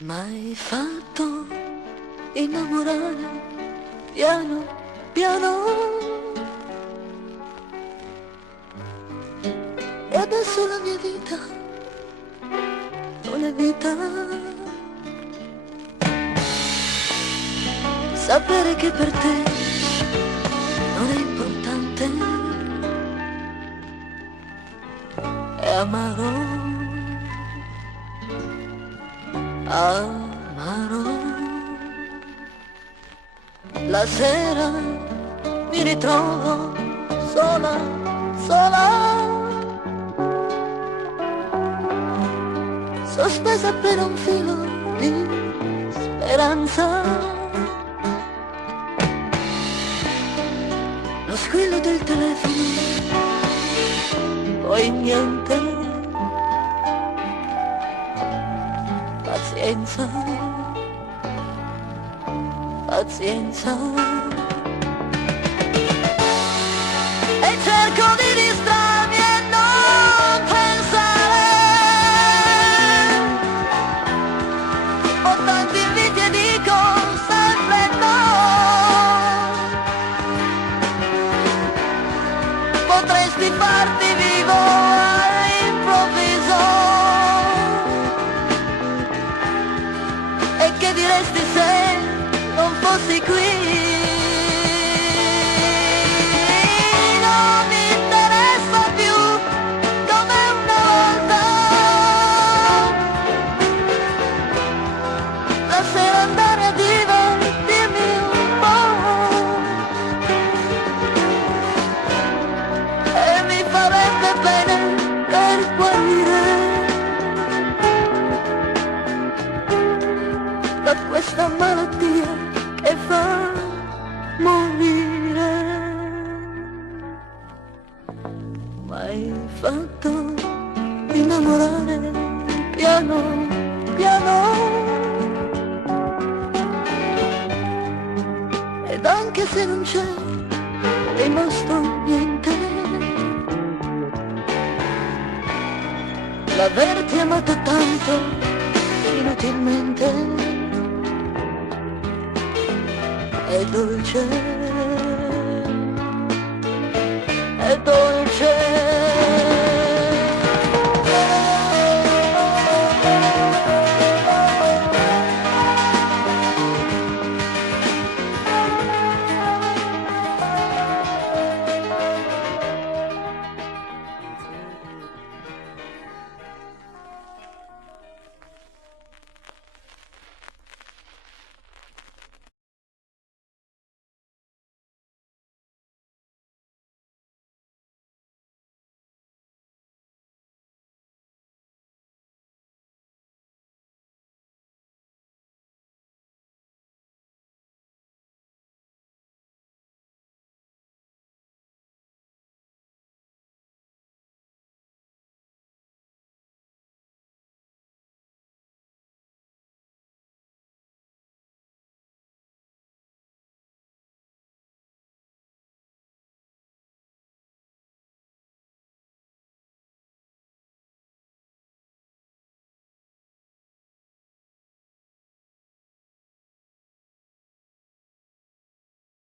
M'hai fatto innamorare piano piano e adesso la mia vita non è vita. Sapere che per te non è importante è amaro, amaro. La sera mi ritrovo sola, sola, sospesa per un filo di speranza. Lo squillo del telefono, poi niente. Pazienza, pazienza. E cerco di distrarmi e non pensare. Ho tanti inviti e dico sempre no. Potresti farti vivo all'improvviso. E che diresti se non fossi qui? Non mi interessa più come una volta. La sera andare a divertirmi un po' e mi farebbe bene per guarire da questa malattia che fa morire. M'hai fatto innamorare piano piano ed anche se non c'è rimasto niente, l'averti amato tanto inutilmente è dolce.